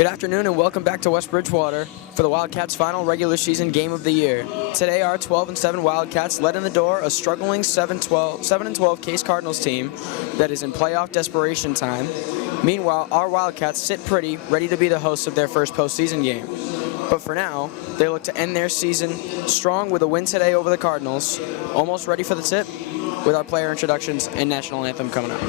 Good afternoon and welcome back to West Bridgewater for the Wildcats' final regular season game of the year. Today our 12-7 Wildcats led in the door a struggling 7-12 Case Cardinals team that is in playoff desperation time. Meanwhile, our Wildcats sit pretty, ready to be the hosts of their first postseason game. But for now, they look to end their season strong with a win today over the Cardinals. Almost ready for the tip with our player introductions and national anthem coming up.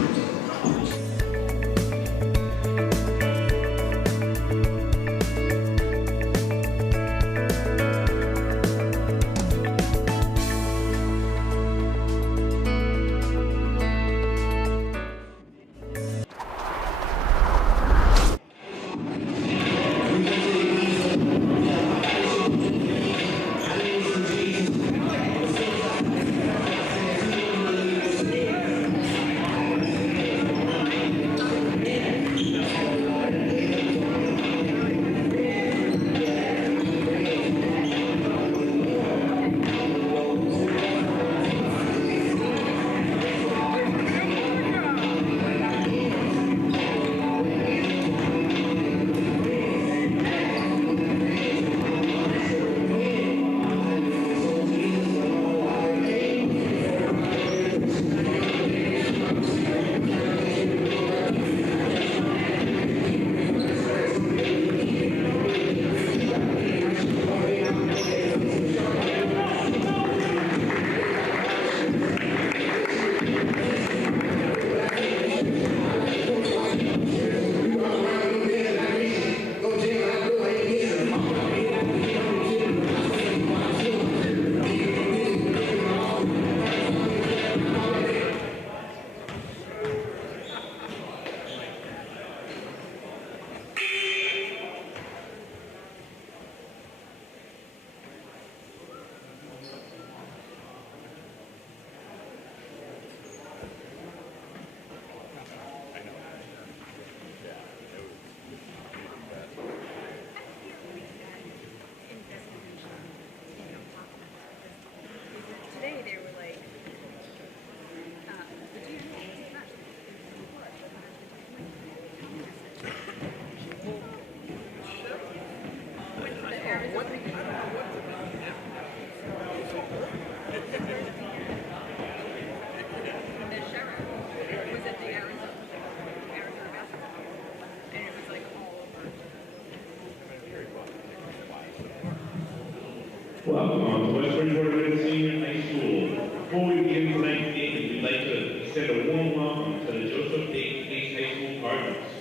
Welcome to West Bridgewater Senior High School. Before we begin tonight's game, we'd like to extend a warm welcome to the Joseph A. Case High School Cardinals.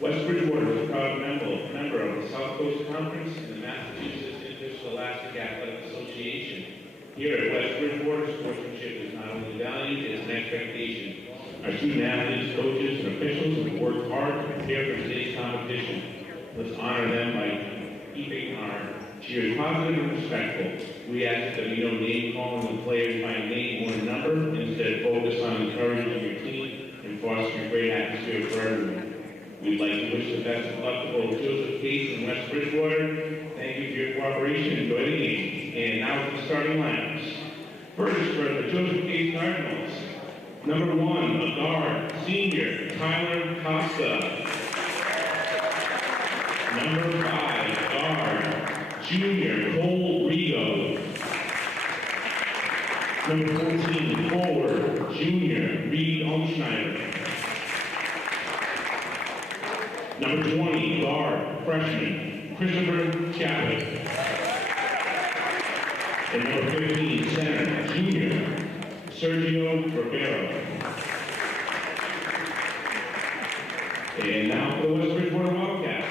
West Bridgewater is a proud member of the South Coast Conference and the Massachusetts Interscholastic Athletic Association. Here at West Bridgewater, sportsmanship is not only valued, it is an expectation. Our student athletes, coaches, and officials have worked hard to prepare for today's competition. Let's honor them by keeping our cheers positive and respectful. We ask that we don't name calling the players by name or number, instead focus on encouraging your team and fostering a great atmosphere for everyone. We'd like to wish the best of luck to both Joseph Case and West Bridgewater. Thank you for your cooperation. Enjoy the game. And now for the starting lineups. First for the Joseph Case Cardinals. Number 1, a guard, senior, Tyler Costa. Number 5, guard, junior, Cole Rigo. Number 14, forward, junior, Reed Olmschneider. Number 20, guard, freshman, Christopher Chapman. And number 15, center, junior, Sergio Rivera. And now for the West Bridgewater Wildcats.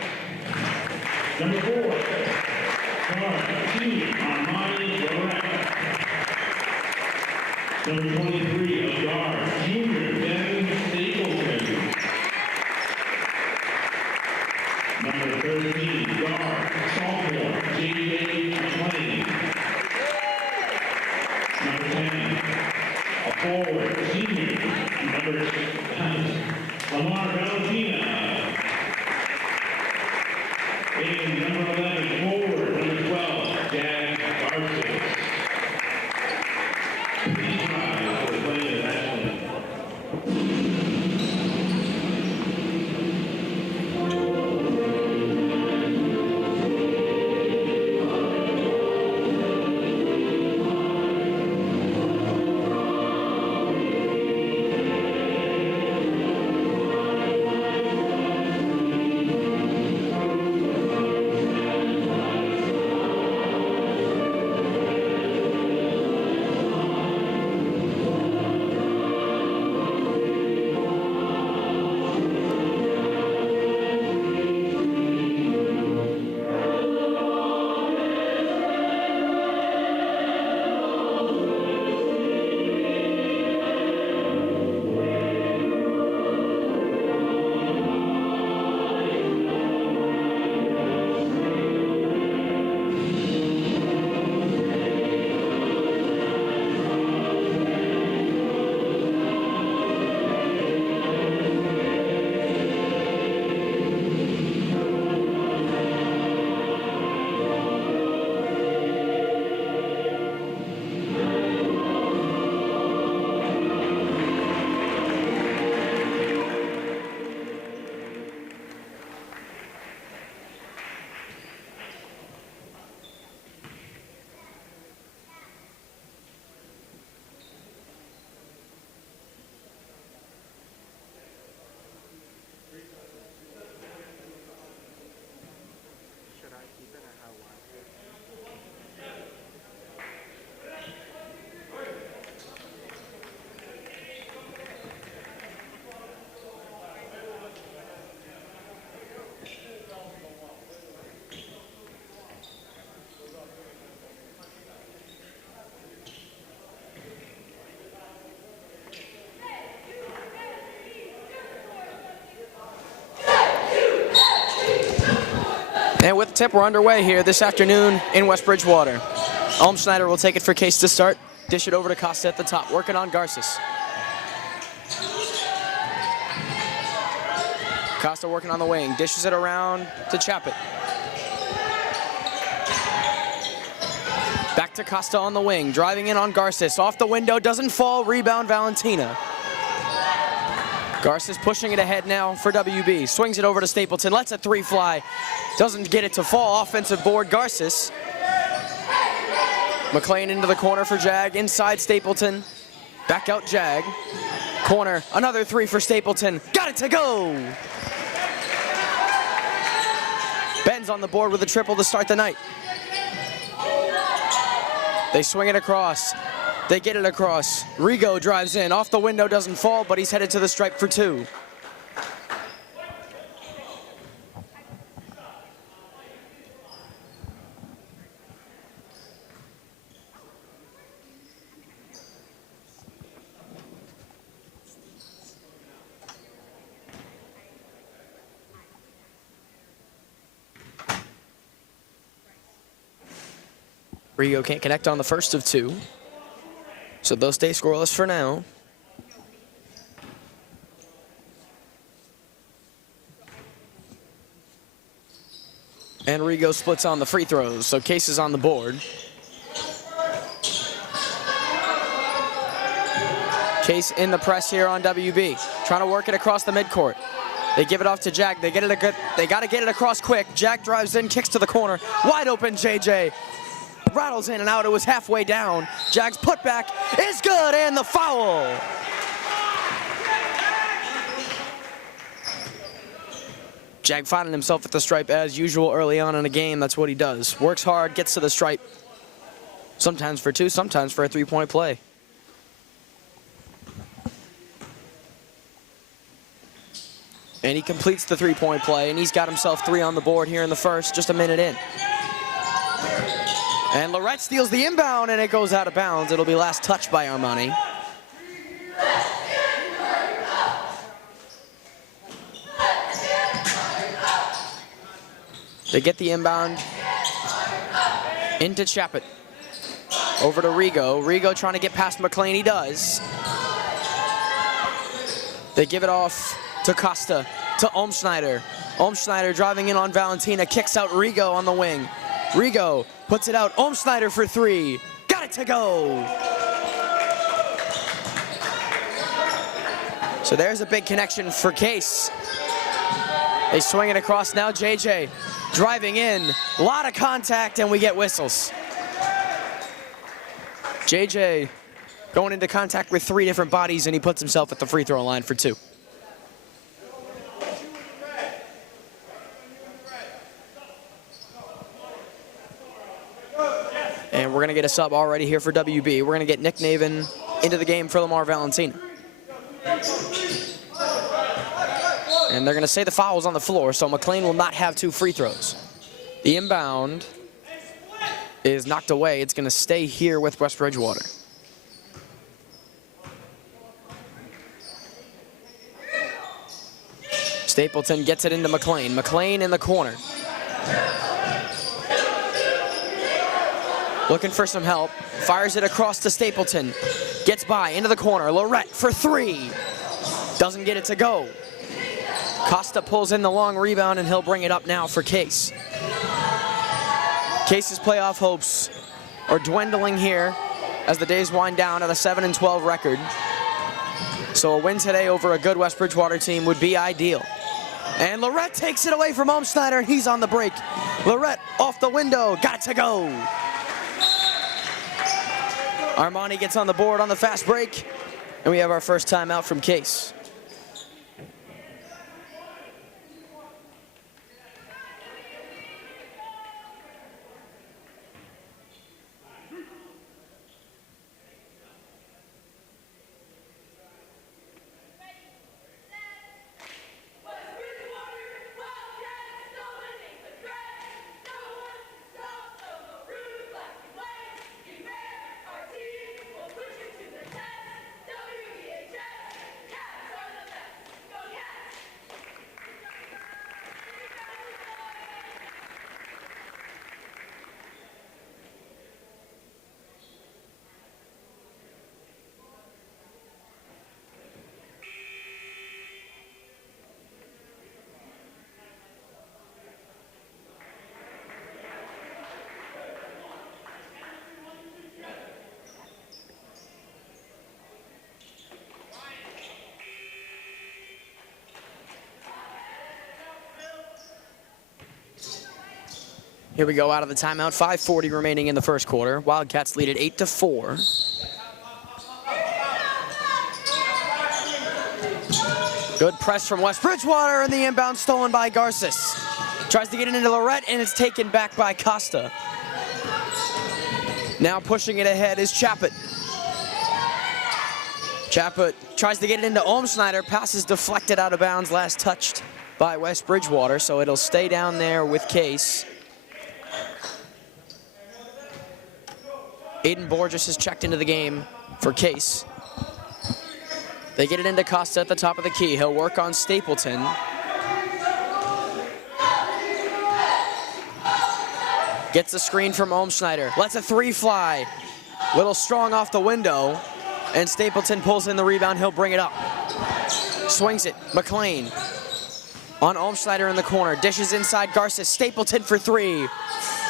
Number 4, guard, senior, Armani Loretta. Number 23, a guard, junior, Devin Stapleton. Number 13, guard, sophomore, J.J. McLean. Number 10, a forward, senior, number 6, Lamar Valentina. And number 11, forward, number 12, Jack Varsity. These guys are playing the national And with the tip, we're underway here this afternoon in West Bridgewater. Schneider will take it for Case to start. Dish it over to Costa at the top, working on Garces. Costa working on the wing, dishes it around to Chaput. Back to Costa on the wing, driving in on Garces. Off the window, doesn't fall, rebound Valentina. Garces pushing it ahead now for WB. Swings it over to Stapleton, lets a three fly. Doesn't get it to fall, offensive board, Garces. McLean into the corner for Jag, inside Stapleton. Back out Jag. Corner, another three for Stapleton. Got it to go! Ben's on the board with a triple to start the night. They swing it across. They get it across. Rigo drives in. Off the window, doesn't fall, but he's headed to the stripe for two. Rigo can't connect on the first of two. So they'll stay scoreless for now. And Rigo splits on the free throws, so Case is on the board. Case in the press here on WB, trying to work it across the midcourt. They give it off to Jag. They got to get it across quick. Jag drives in, kicks to the corner. Wide open, JJ. Rattles in and out. It was halfway down. Jag's putback is good, and the foul. Jag finding himself at the stripe as usual early on in a game. That's what he does. Works hard, gets to the stripe. Sometimes for two, sometimes for a three-point play. And he completes the three-point play, and he's got himself three on the board here in the first, just a minute in. And Lorette steals the inbound, and it goes out of bounds. It'll be last touched by Armani. They get the inbound into Chaput. Over to Rigo. Rigo trying to get past McLean. He does. They give it off to Costa, to Olmschneider. Olmschneider driving in on Valentina. Kicks out Rigo on the wing. Rigo puts it out. Olmschneider for three. Got it to go. So there's a big connection for Case. They swing it across now. JJ driving in. A lot of contact, and we get whistles. JJ going into contact with three different bodies, and he puts himself at the free throw line for two. And we're going to get a sub already here for WB. We're going to get Nick Navin into the game for Lamar Valentina. And they're going to say the foul's on the floor, so McLean will not have two free throws. The inbound is knocked away. It's going to stay here with West Bridgewater. Stapleton gets it into McLean. McLean in the corner. Looking for some help. Fires it across to Stapleton. Gets by into the corner. Lorette for three. Doesn't get it to go. Costa pulls in the long rebound, and he'll bring it up now for Case. Case's playoff hopes are dwindling here as the days wind down at a 7-12 record. So a win today over a good West Bridgewater team would be ideal. And Lorette takes it away from Olmschneider. He's on the break. Lorette off the window. Got it to go. Armani gets on the board on the fast break, and we have our first timeout from Case. Here we go out of the timeout. 5:40 remaining in the first quarter. Wildcats lead at 8-4. Good press from West Bridgewater, and the inbound stolen by Garces. Tries to get it into Lorette, and it's taken back by Costa. Now pushing it ahead is Chappett. Chappett tries to get it into Olmschneider. Pass is deflected out of bounds, last touched by West Bridgewater, so it'll stay down there with Case. Aiden Borges has checked into the game for Case. They get it into Costa at the top of the key. He'll work on Stapleton. Gets the screen from Olmschneider. Lets a three fly. Little strong off the window. And Stapleton pulls in the rebound. He'll bring it up. Swings it. McLean on Olmschneider in the corner. Dishes inside Garces. Stapleton for three.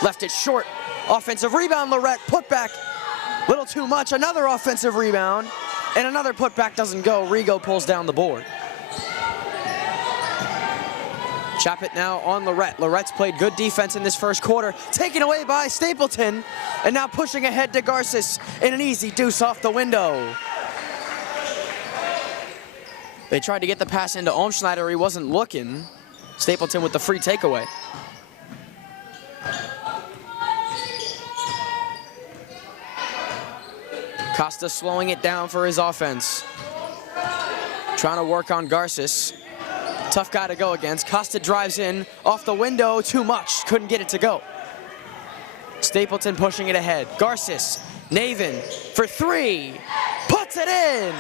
Left it short. Offensive rebound, Lorette. Put back. Little too much. Another offensive rebound. And another putback doesn't go. Rigo pulls down the board. Chappett now on Lorette. Lorette's played good defense in this first quarter. Taken away by Stapleton. And now pushing ahead to Garces in an easy deuce off the window. They tried to get the pass into Olmschneider. He wasn't looking. Stapleton with the free takeaway. Costa slowing it down for his offense. Trying to work on Garces. Tough guy to go against. Costa drives in off the window, too much. Couldn't get it to go. Stapleton pushing it ahead. Garces, Navin for three. Puts it in.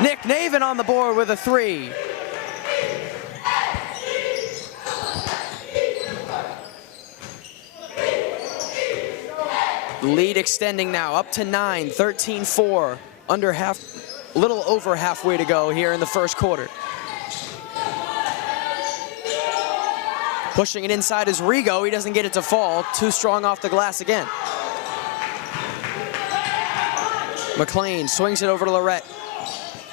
Nick Navin on the board with a three. Lead extending now up to 9, 13-4. A little over halfway to go here in the first quarter. Pushing it inside is Rigo. He doesn't get it to fall. Too strong off the glass again. McLean swings it over to Lorette.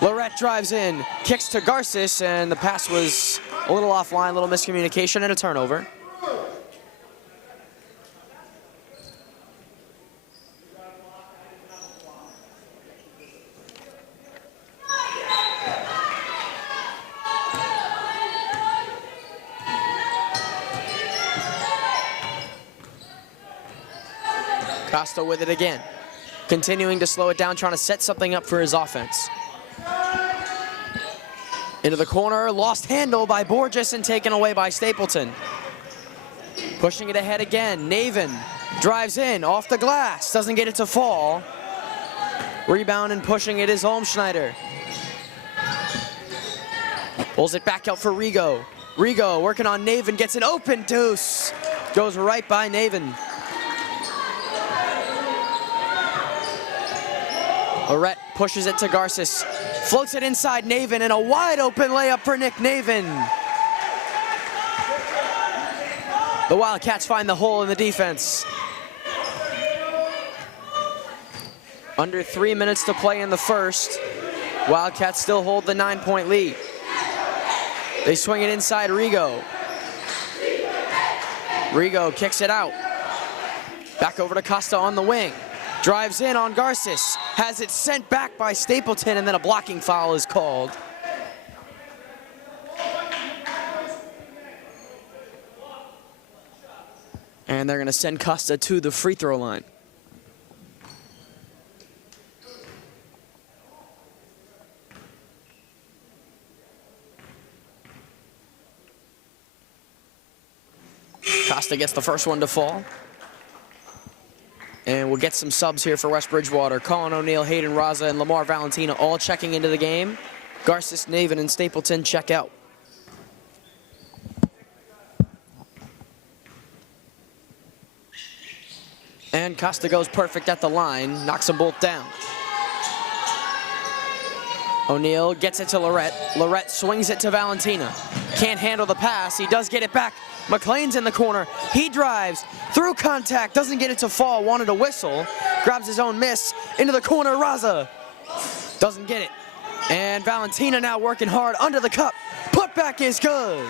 Lorette drives in, kicks to Garces, and the pass was a little offline, a little miscommunication, and a turnover. Costa with it again. Continuing to slow it down, trying to set something up for his offense. Into the corner, lost handle by Borges and taken away by Stapleton. Pushing it ahead again, Navin drives in, off the glass, doesn't get it to fall. Rebound and pushing it is Olmschneider. Pulls it back out for Rigo. Rigo working on Navin, gets an open deuce. Goes right by Navin. Lorette pushes it to Garces. Floats it inside Navin, and a wide open layup for Nick Navin. The Wildcats find the hole in the defense. Under 3 minutes to play in the first. Wildcats still hold the 9-point lead. They swing it inside Rigo. Rigo kicks it out. Back over to Costa on the wing. Drives in on Garces, has it sent back by Stapleton, and then a blocking foul is called. And they're going to send Costa to the free throw line. Costa gets the first one to fall. And we'll get some subs here for West Bridgewater. Colin O'Neill, Hayden Raza, and Lamar Valentina all checking into the game. Garces, Navin, and Stapleton check out. And Costa goes perfect at the line, knocks them both down. O'Neill gets it to Lorette. Lorette swings it to Valentina. Can't handle the pass. He does get it back. McLean's in the corner. He drives through contact. Doesn't get it to fall. Wanted a whistle. Grabs his own miss. Into the corner. Raza doesn't get it. And Valentina now working hard under the cup. Putback is good.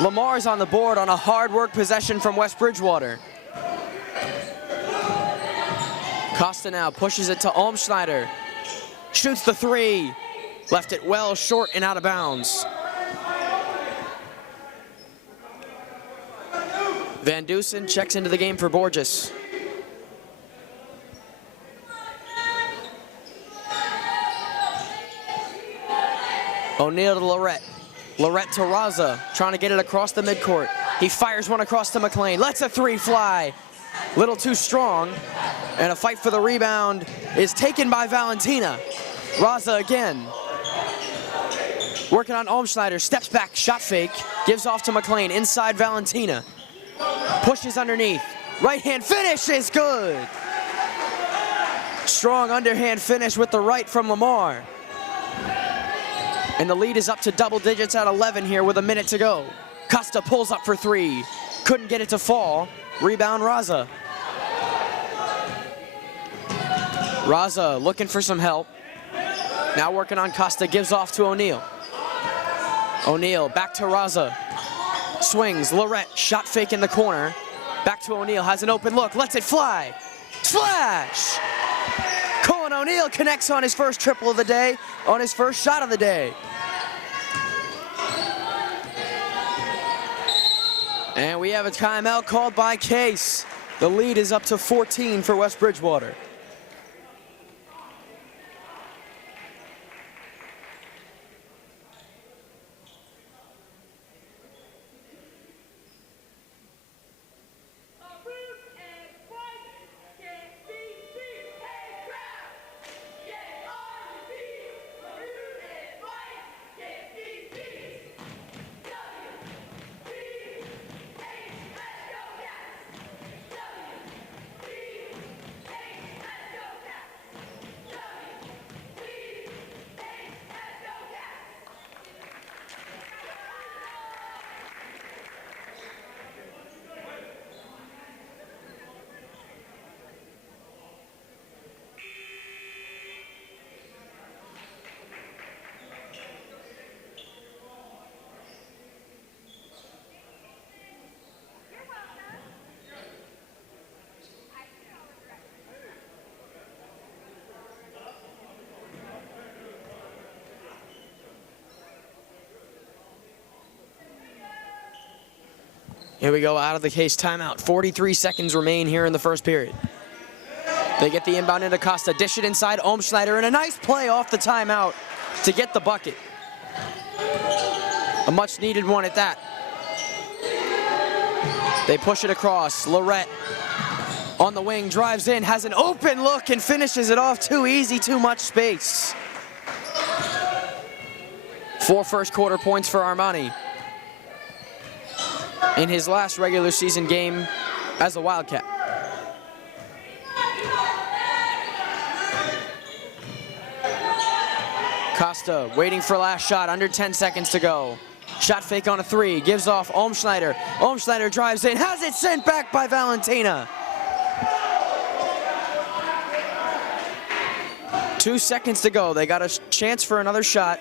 Lamar's on the board on a hard work possession from West Bridgewater. Costa now pushes it to Olmschneider. Shoots the three. Left it well short and out of bounds. Van Dusen checks into the game for Borges. O'Neal to Lorette. Lorette to Raza, trying to get it across the midcourt. He fires one across to McLean, lets a three fly. Little too strong, and a fight for the rebound is taken by Valentina. Raza again. Working on Olmschneider, steps back, shot fake, gives off to McLean, inside Valentina. Pushes underneath, right hand finish is good. Strong underhand finish with the right from Lamar. And the lead is up to double digits at 11 here with a minute to go. Costa pulls up for three. Couldn't get it to fall. Rebound Raza. Raza looking for some help. Now working on Costa, gives off to O'Neal. O'Neal back to Raza. Swings, Lorette, shot fake in the corner. Back to O'Neal, has an open look, lets it fly. Splash! Colin O'Neal connects on his first triple of the day, on his first shot of the day. And we have a timeout called by Case. The lead is up to 14 for West Bridgewater. Here we go, out of the Case timeout. 43 seconds remain here in the first period. They get the inbound into Costa, dish it inside Olmschneider, and a nice play off the timeout to get the bucket. A much needed one at that. They push it across. Lorette on the wing, drives in, has an open look and finishes it off. Too easy, too much space. 4 first quarter points for Armani in his last regular season game as a Wildcat. Costa waiting for last shot, under 10 seconds to go. Shot fake on a three, gives off Olmschneider. Olmschneider drives in, has it sent back by Valentina. 2 seconds to go. They got a chance for another shot.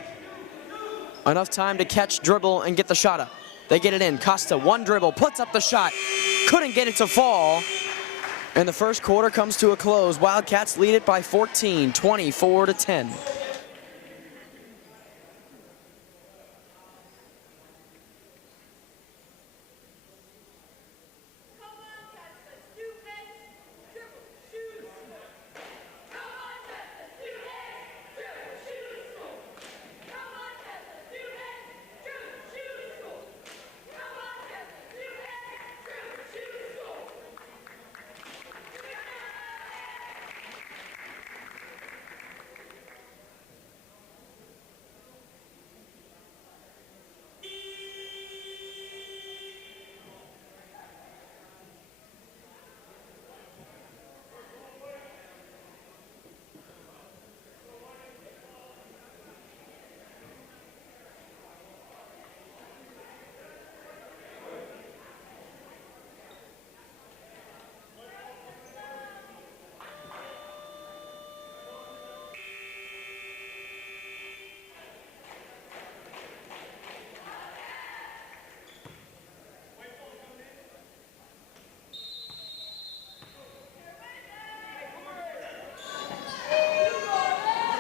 Enough time to catch, dribble, and get the shot up. They get it in. Costa, one dribble, puts up the shot. Couldn't get it to fall. And the first quarter comes to a close. Wildcats lead it by 14, 24-10.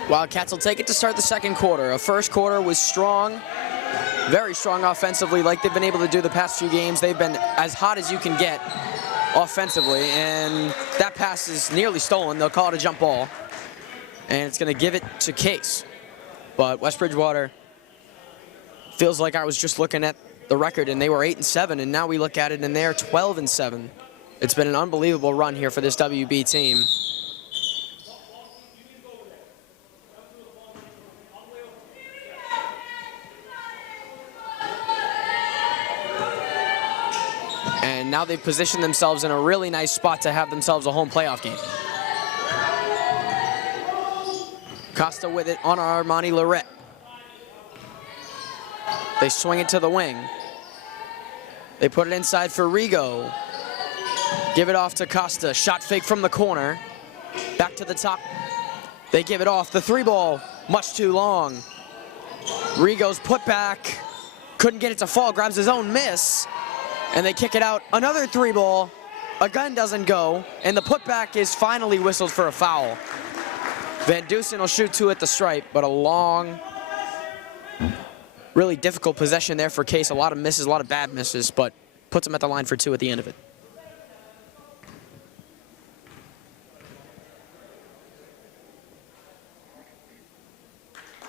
Wildcats will take it to start the second quarter. A first quarter was strong, very strong offensively, like they've been able to do the past few games. They've been as hot as you can get offensively, and that pass is nearly stolen. They'll call it a jump ball, and it's going to give it to Case. But West Bridgewater feels like I was just looking at the record, and they were 8-7, and now we look at it, and they're 12-7. It's been an unbelievable run here for this WB team. And now they've positioned themselves in a really nice spot to have themselves a home playoff game. Costa with it on Armani Lorette. They swing it to the wing. They put it inside for Rigo. Give it off to Costa. Shot fake from the corner. Back to the top. They give it off. The three ball, much too long. Rigo's put back. Couldn't get it to fall. Grabs his own miss. And they kick it out. Another three ball. Again doesn't go. And the putback is finally whistled for a foul. Van Dusen will shoot two at the stripe, but a long, really difficult possession there for Case. A lot of misses, a lot of bad misses, but puts him at the line for two at the end of it.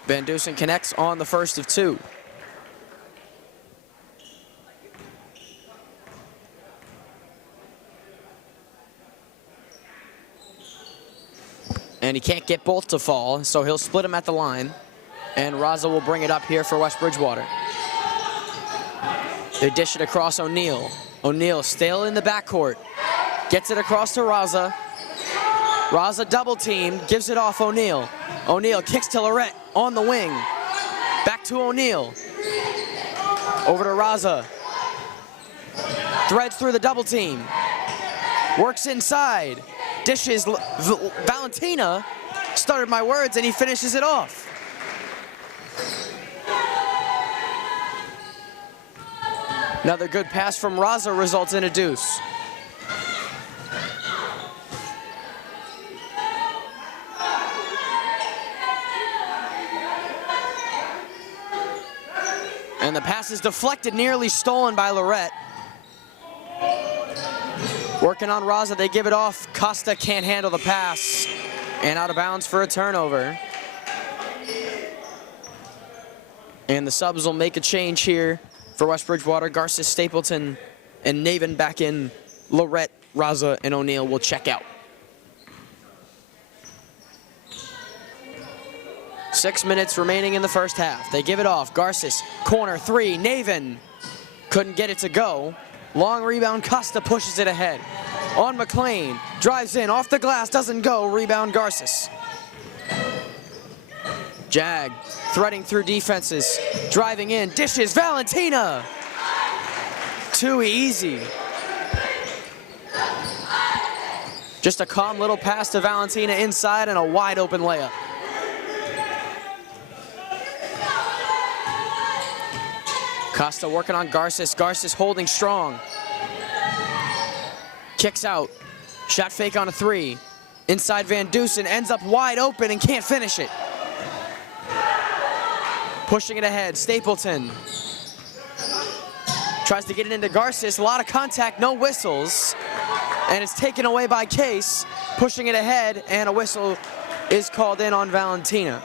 Van Dusen connects on the first of two. And he can't get both to fall, so he'll split them at the line. And Raza will bring it up here for West Bridgewater. They dish it across O'Neal. O'Neal still in the backcourt. Gets it across to Raza. Raza double team, gives it off O'Neal. O'Neal kicks to Lorette on the wing. Back to O'Neal. Over to Raza. Threads through the double team. Works inside. Dishes, Valentina started my words, and he finishes it off. Another good pass from Raza results in a deuce. And the pass is deflected, nearly stolen by Lorette. Working on Raza, they give it off. Costa can't handle the pass. And out of bounds for a turnover. And the subs will make a change here for West Bridgewater. Garces, Stapleton, and Navin back in. Lorette, Raza, and O'Neal will check out. 6 minutes remaining in the first half. They give it off. Garces, corner three. Navin couldn't get it to go. Long rebound, Costa pushes it ahead. On McLean, drives in, off the glass, doesn't go, rebound Garces. Jag, threading through defenses, driving in, dishes, Valentina! Too easy. Just a calm little pass to Valentina inside and a wide open layup. Costa working on Garces. Garces holding strong. Kicks out. Shot fake on a three. Inside Van Dusen, ends up wide open and can't finish it. Pushing it ahead, Stapleton. Tries to get it into Garces. A lot of contact, no whistles. And it's taken away by Case. Pushing it ahead, and a whistle is called in on Valentina.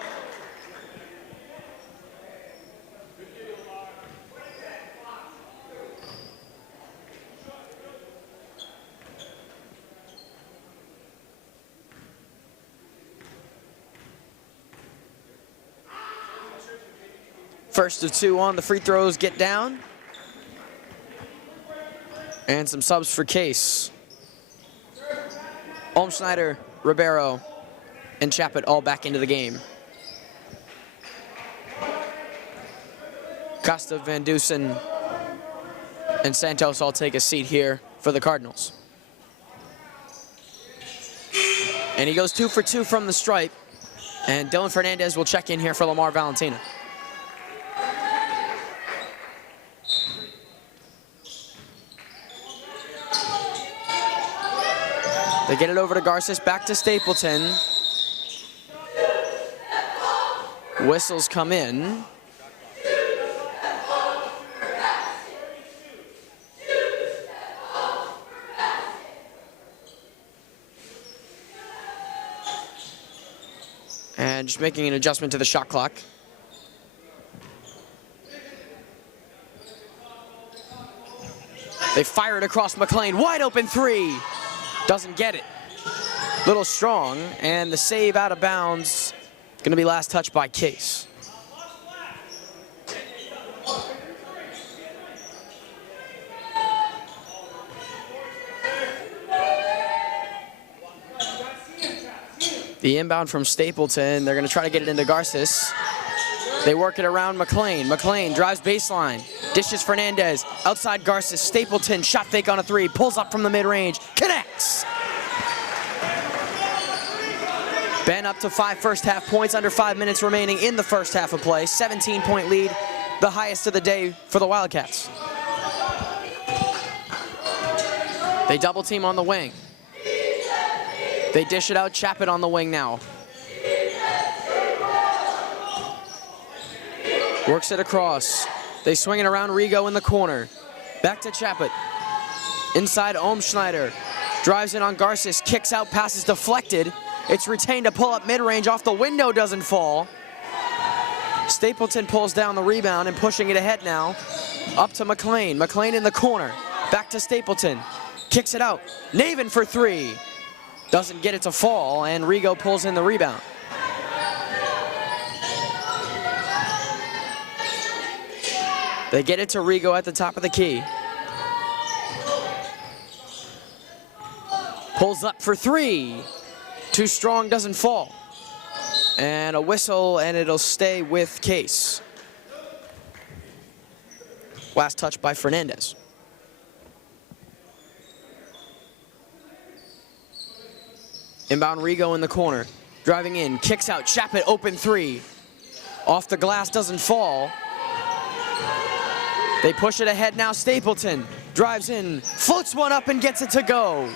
First of two on the free throws get down. And some subs for Case. Olmschneider, Ribeiro, and Chappett all back into the game. Costa, Van Dusen, and Santos all take a seat here for the Cardinals. And he goes 2 for 2 from the stripe. And Dylan Fernandez will check in here for Lamar Valentina. They get it over to Garces, back to Stapleton. Whistles come in. And just making an adjustment to the shot clock. They fire it across McLean. Wide open three. Doesn't get it. Little strong, and the save out of bounds. Going to be last touch by Case. The inbound from Stapleton, they're going to try to get it into Garces. They work it around McLean. McLean drives baseline, dishes Fernandez, outside Garces. Stapleton, shot fake on a three, pulls up from the mid-range, connects. Ben up to 5 first-half points, under 5 minutes remaining in the first half of play. 17-point lead, the highest of the day for the Wildcats. They double team on the wing. They dish it out, Chaput on the wing now. Works it across. They swing it around Rigo in the corner. Back to Chaput. Inside Ohmschneider. Drives in on Garces, kicks out, pass is deflected. It's retained to pull up mid-range, off the window, doesn't fall. Stapleton pulls down the rebound and pushing it ahead now. Up to McLean. McLean in the corner. Back to Stapleton. Kicks it out. Navin for three. Doesn't get it to fall, and Rigo pulls in the rebound. They get it to Rigo at the top of the key. Pulls up for three. Too strong, doesn't fall. And a whistle, and it'll stay with Case. Last touch by Fernandez. Inbound Rigo in the corner. Driving in, kicks out, Chaput, open three. Off the glass, doesn't fall. They push it ahead now, Stapleton. Drives in, floats one up and gets it to go.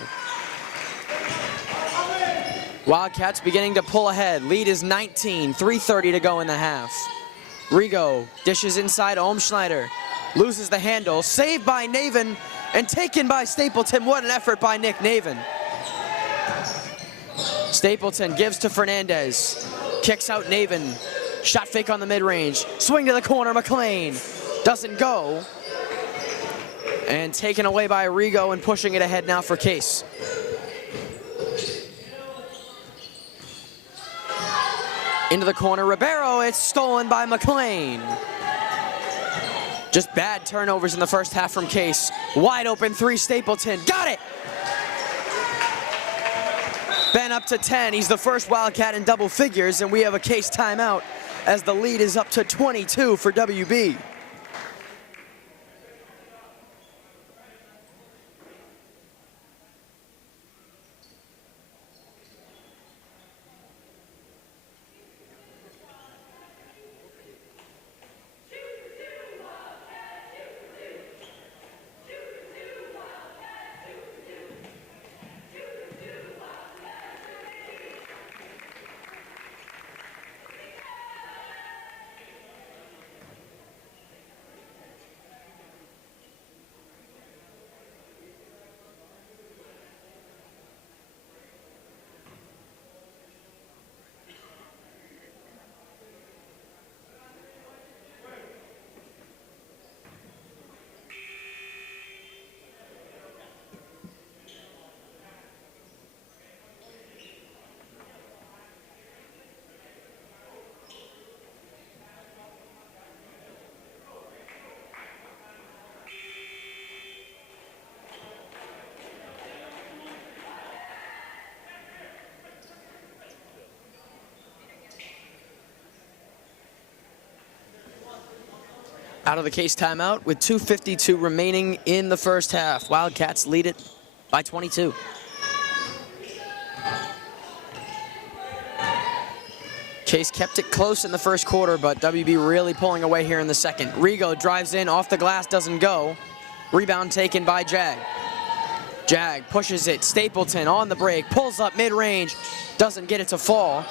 Wildcats beginning to pull ahead. Lead is 19, 3:30 to go in the half. Rigo dishes inside Ohmschneider. Loses the handle, saved by Navin and taken by Stapleton. What an effort by Nick Navin. Stapleton gives to Fernandez. Kicks out Navin. Shot fake on the mid-range. Swing to the corner, McLean. Doesn't go. And taken away by Rigo and pushing it ahead now for Case. Into the corner, Ribeiro, it's stolen by McLean. Just bad turnovers in the first half from Case. Wide open three, Stapleton, got it! Ben up to 10, he's the first Wildcat in double figures, and we have a Case timeout as the lead is up to 22 for WB. Out of the Case timeout with 2:52 remaining in the first half. Wildcats lead it by 22. Case kept it close in the first quarter, but WB really pulling away here in the second. Rigo drives in, off the glass, doesn't go. Rebound taken by Jag. Jag pushes it, Stapleton on the break, pulls up mid-range, doesn't get it to fall.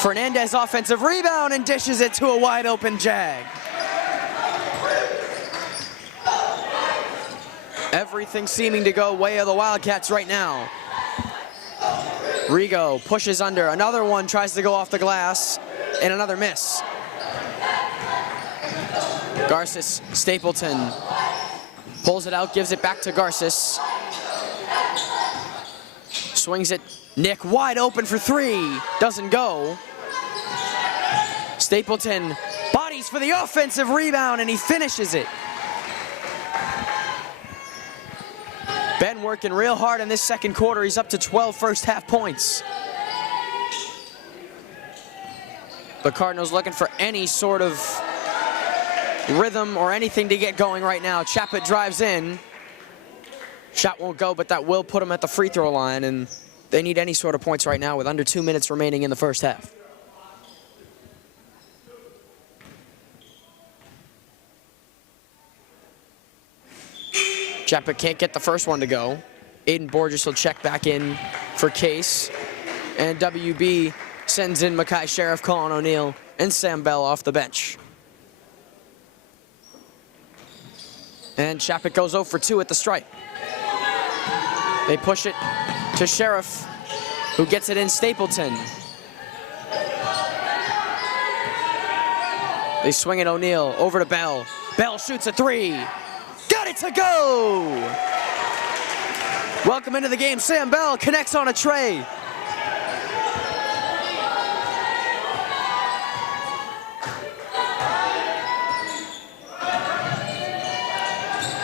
Fernandez offensive rebound and dishes it to a wide open Jag. Everything seeming to go way of the Wildcats right now. Rigo pushes under, another one tries to go off the glass, and another miss. Garces, Stapleton pulls it out, gives it back to Garces. Swings it, Nick wide open for three, doesn't go. Stapleton bodies for the offensive rebound and he finishes it. Ben working real hard in this second quarter. He's up to 12 first half points. The Cardinals looking for any sort of rhythm or anything to get going right now. Chaput drives in. Shot won't go, but that will put him at the free throw line, and they need any sort of points right now with under 2 minutes remaining in the first half. Chaput can't get the first one to go. Aiden Borges will check back in for Case. And WB sends in Mackay Sheriff, Colin O'Neill, and Sam Bell off the bench. And Chaput goes 0 for 2 at the stripe. They push it to Sheriff, who gets it in Stapleton. They swing it O'Neill over to Bell. Bell shoots a three. Got it to go! Welcome into the game, Sam Bell connects on a tray.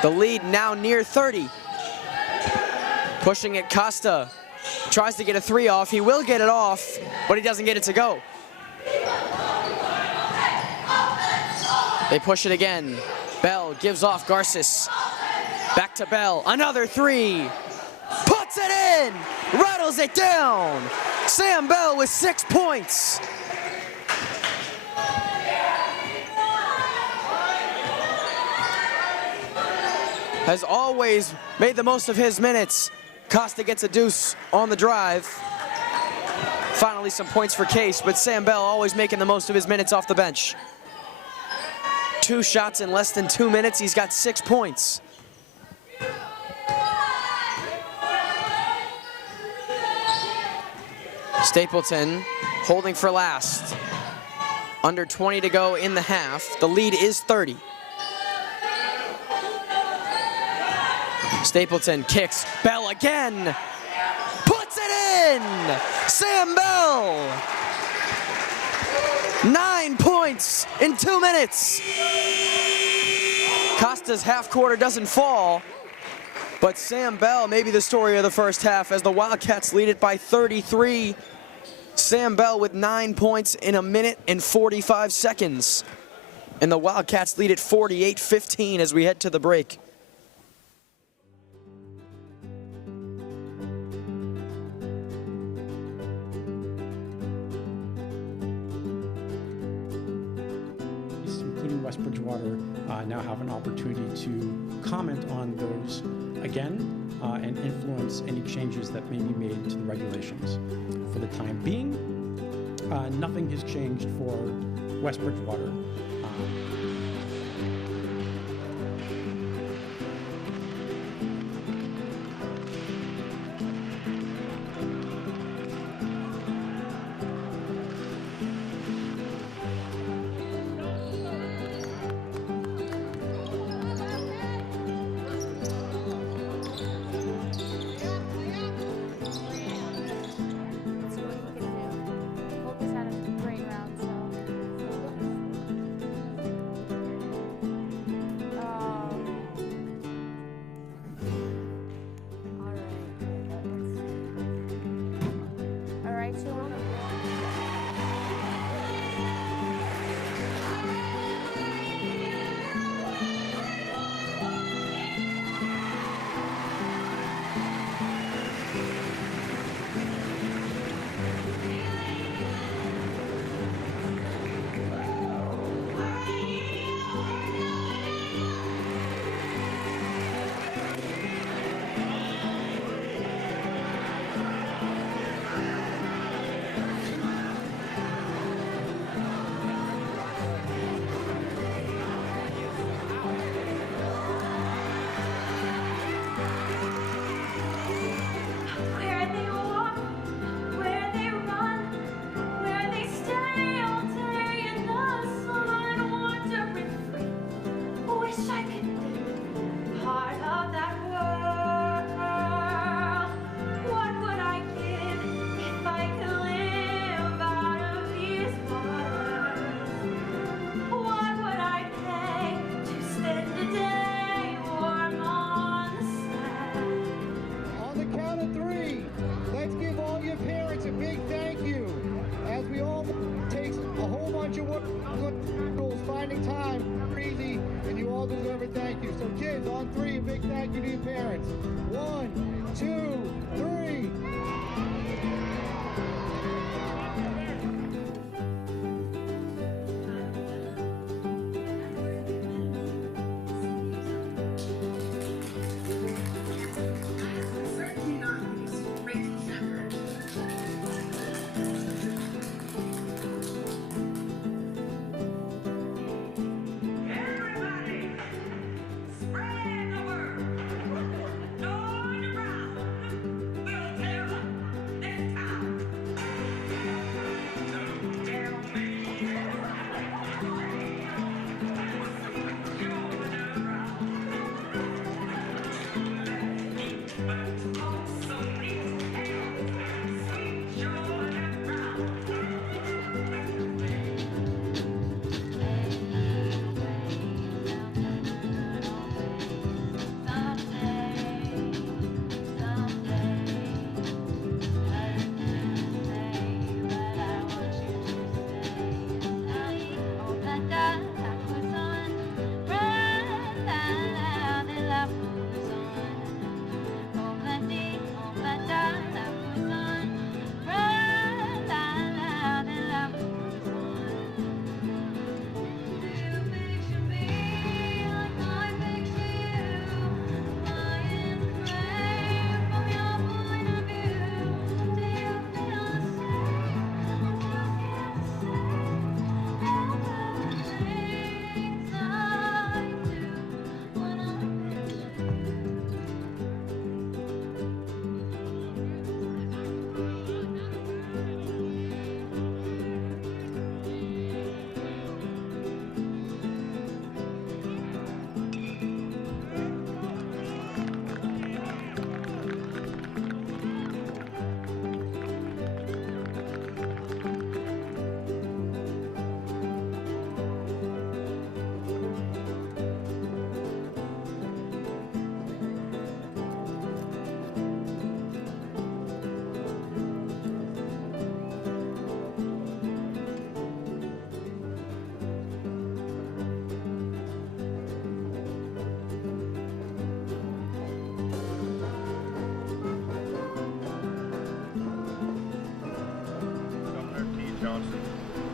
The lead now near 30. Pushing it, Costa tries to get a three off. He will get it off, but he doesn't get it to go. They push it again. Bell gives off Garces. Back to Bell, another three. Puts it in, rattles it down. Sam Bell with 6 points. Has always made the most of his minutes. Costa gets a deuce on the drive. Finally some points for Case, but Sam Bell always making the most of his minutes off the bench. 2 shots in less than 2 minutes. He's got 6 points. Stapleton holding for last. Under 20 to go in the half. The lead is 30. Stapleton kicks. Bell again. Puts it in. Sam Bell. 9 points in 2 minutes. Costa's half quarter doesn't fall, but Sam Bell may be the story of the first half as the Wildcats lead it by 33. Sam Bell with 9 points in 1 minute and 45 seconds. And the Wildcats lead it 48-15 as we head to the break. Including West Bridgewater, now have an opportunity to comment on those again and influence any changes that may be made to the regulations. For the time being, nothing has changed for West Bridgewater. So kids, on three, a big thank you to your parents. 1, 2, 3. Johnson,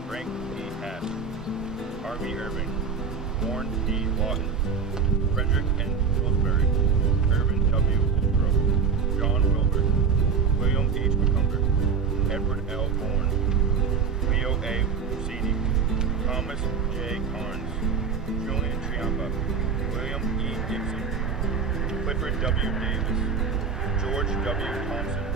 Frank D. Hatt, Harvey Irving, Warren D. Lawton, Frederick N. Pillsbury, Irvin W. Woodruff, John Wilbur, William H. McCumber, Edward L. Bourne, Leo A. Lucidi, Thomas J. Carnes, Julian Triampa, William E. Gibson, Clifford W. Davis, George W. Thompson,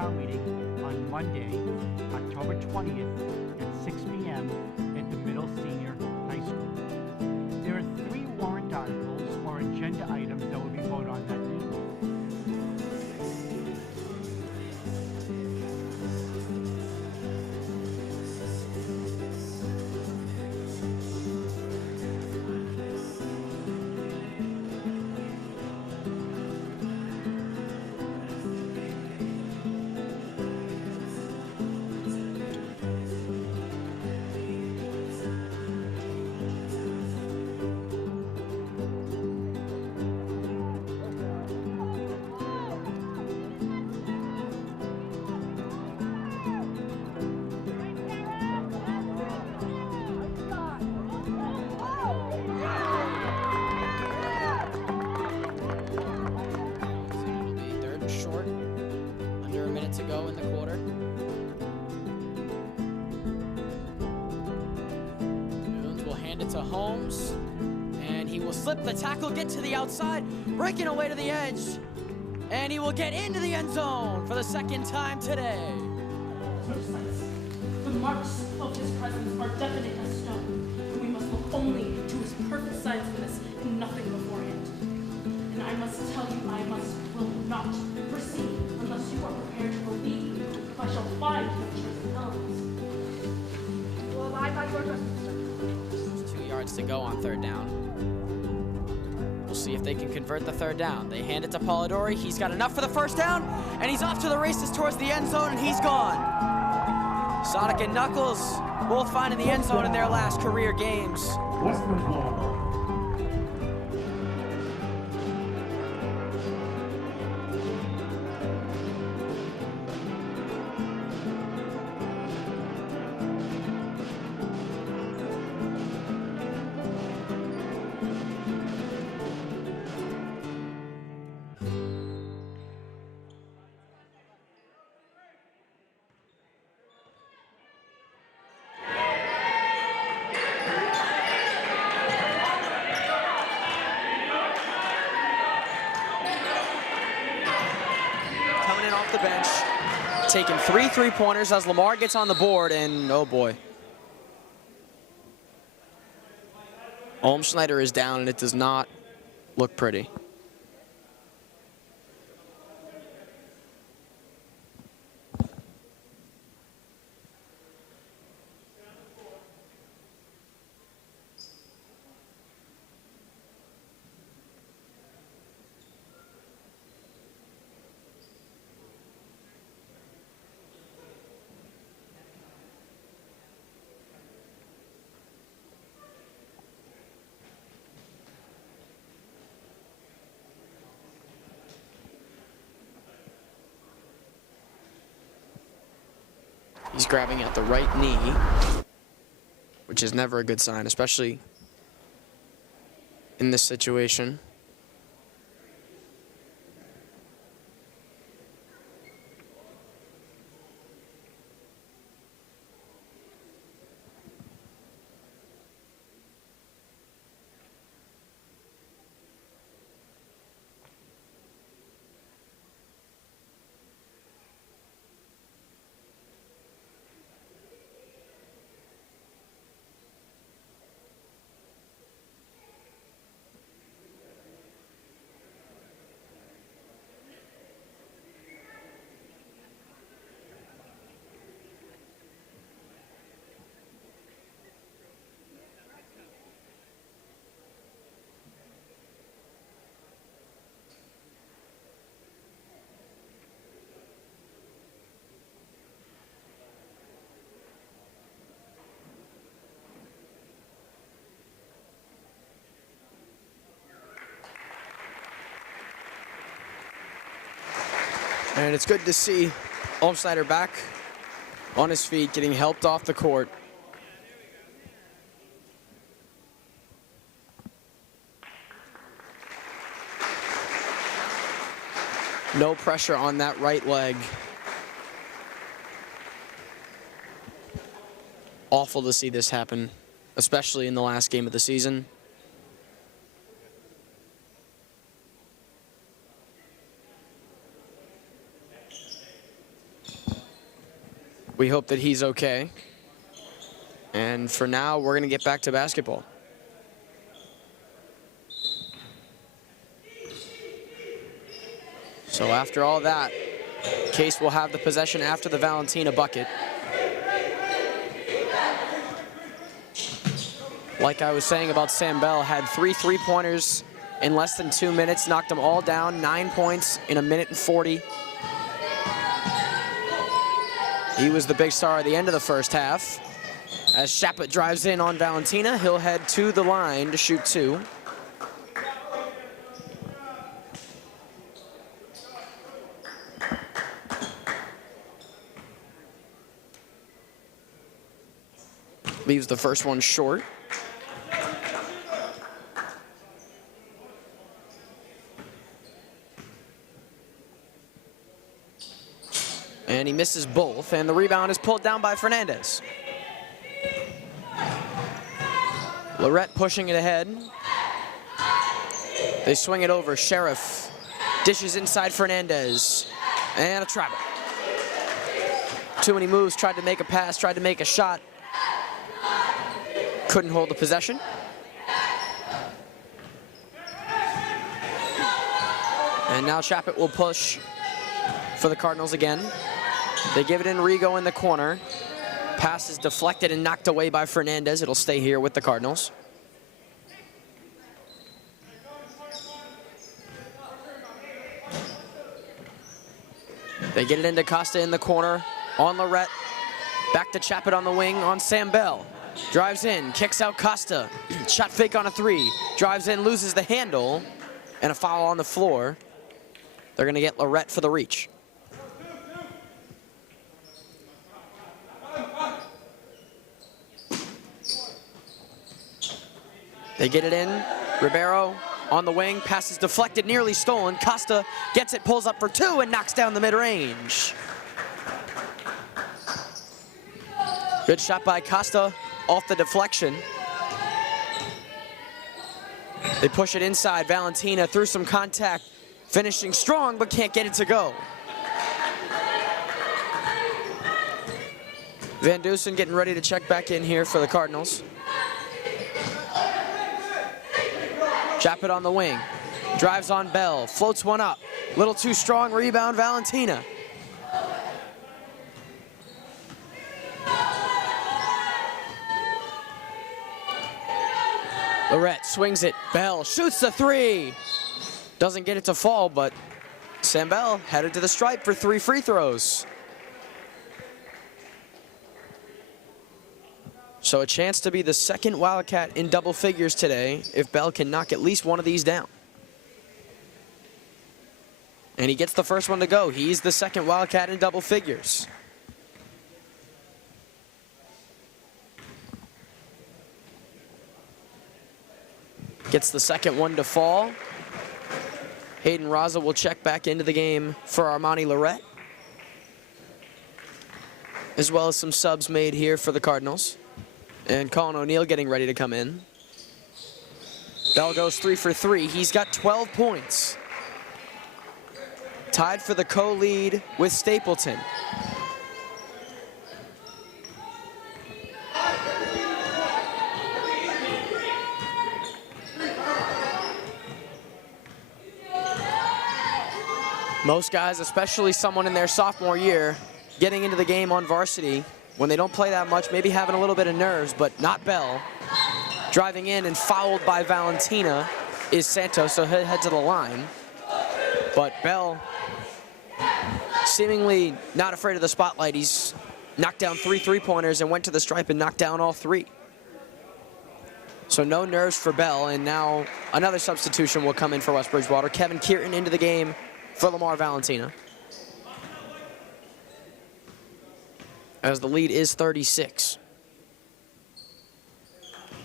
town meeting on Monday, October 20th at 6 p.m. at the Middle Senior High School. There are 3 warrant articles or agenda items that will be voted on that evening. It'll be third and short. Under a minute to go in the quarter. Jones will hand it to Holmes. And he will slip the tackle, get to the outside, breaking away to the edge. And he will get into the end zone for the second time today. The marks of his presence are definite as stone, and we must look only to his perfect sightliness and nothing beforehand. And I must tell you, will not proceed unless you are prepared to believe me if I shall find the chosen elements. Will abide by your judgment, sir. There's 2 yards to go on third down. We'll see if they can convert the third down. They hand it to Polidori. He's got enough for the first down, and he's off to the races towards the end zone, and he's gone. Sonic and Knuckles both finding the end zone in their last career games. Coming in off the bench, taking 3 3-pointers as Lamar gets on the board, and oh boy. Schneider is down, and it does not look pretty. He's grabbing at the right knee, which is never a good sign, especially in this situation. And it's good to see Olmsteiner back on his feet, getting helped off the court. No pressure on that right leg. Awful to see this happen, especially in the last game of the season. We hope that he's okay. And for now, we're going to get back to basketball. So after all that, Case will have the possession after the Valentina bucket. Like I was saying about Sam Bell, had 3 3-pointers in less than 2 minutes, knocked them all down, 9 points in 1:40. He was the big star at the end of the first half. As Shappett drives in on Valentina, he'll head to the line to shoot 2. Leaves the first one short. And he misses both, and the rebound is pulled down by Fernandez. Lorette pushing it ahead. They swing it over. Sheriff dishes inside Fernandez. And a travel. Too many moves, tried to make a pass, tried to make a shot. Couldn't hold the possession. And now Shappett will push for the Cardinals again. They give it in Rigo in the corner. Pass is deflected and knocked away by Fernandez. It'll stay here with the Cardinals. They get it into Costa in the corner on Lorette. Back to Shappett on the wing on Sam Bell. Drives in, kicks out Costa. Shot fake on a 3. Drives in, loses the handle. And a foul on the floor. They're going to get Lorette for the reach. They get it in. Ribeiro on the wing. Pass is deflected, nearly stolen. Costa gets it, pulls up for 2, and knocks down the mid-range. Good shot by Costa off the deflection. They push it inside. Valentina through some contact. Finishing strong, but can't get it to go. Van Dusen getting ready to check back in here for the Cardinals. Shappett on the wing. Drives on Bell. Floats one up. Little too strong. Rebound, Valentina. Lorette swings it. Bell shoots the 3. Doesn't get it to fall, but Sam Bell headed to the stripe for 3 free throws. So a chance to be the second Wildcat in double figures today if Bell can knock at least one of these down. And he gets the first one to go. He's the second Wildcat in double figures. Gets the second one to fall. Hayden Raza will check back into the game for Armani Lorette, as well as some subs made here for the Cardinals. And Colin O'Neill getting ready to come in. Bell goes 3 for 3. He's got 12 points. Tied for the co-lead with Stapleton. Most guys, especially someone in their sophomore year, getting into the game on varsity, when they don't play that much, maybe having a little bit of nerves, but not Bell. Driving in and fouled by Valentina is Santos, so he'll head to the line. But Bell, seemingly not afraid of the spotlight. He's knocked down 3 3-pointers and went to the stripe and knocked down all 3. So no nerves for Bell, and now another substitution will come in for West Bridgewater. Kevin Keaton into the game for Lamar Valentina, as the lead is 36.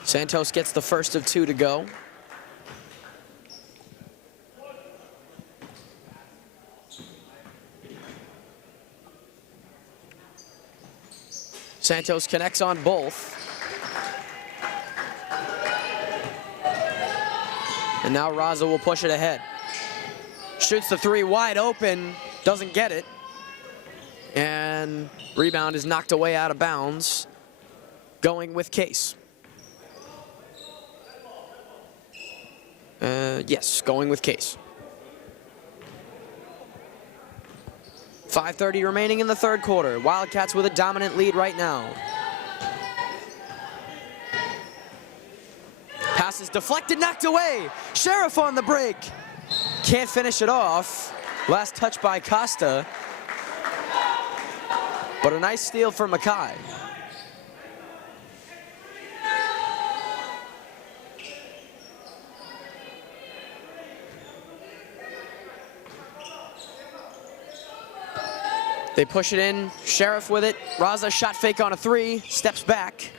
Santos gets the first of 2 to go. Santos connects on both. And now Raza will push it ahead. Shoots the 3 wide open, doesn't get it. And rebound is knocked away out of bounds, going with Case. Yes, going with Case. 5:30 remaining in the third quarter. Wildcats with a dominant lead right now. Pass is deflected, knocked away. Sheriff on the break. Can't finish it off. Last touch by Costa. But a nice steal for Mackay. They push it in, Sheriff with it. Raza shot fake on a three, steps back.